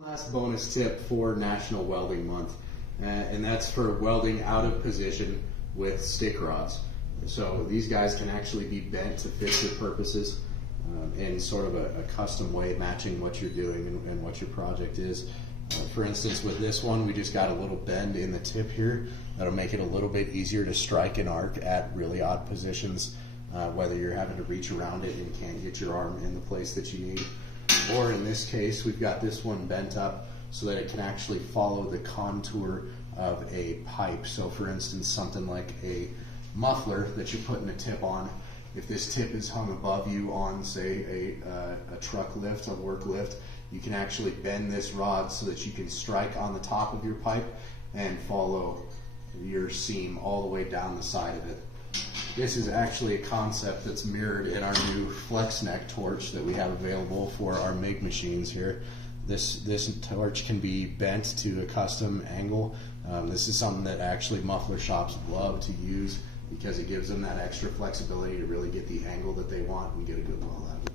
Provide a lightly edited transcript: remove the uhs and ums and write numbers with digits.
Last bonus tip for National Welding Month, and that's for welding out of position with stick rods. So these guys can actually be bent to fit your purposes in sort of a custom way, matching what you're doing and what your project is. For instance, with this one, we just got a little bend in the tip here that'll make it a little bit easier to strike an arc at really odd positions, whether you're having to reach around it and can't get your arm in the place that you need. Or in this case, we've got this one bent up so that it can actually follow the contour of a pipe. So for instance, something like a muffler that you're putting a tip on, if this tip is hung above you on, say, a truck lift, a work lift, you can actually bend this rod so that you can strike on the top of your pipe and follow your seam all the way down the side of it. This is actually a concept that's mirrored in our new flex neck torch that we have available for our MIG machines here. This torch can be bent to a custom angle. This is something that actually muffler shops love to use because it gives them that extra flexibility to really get the angle that they want and get a good weld out of it.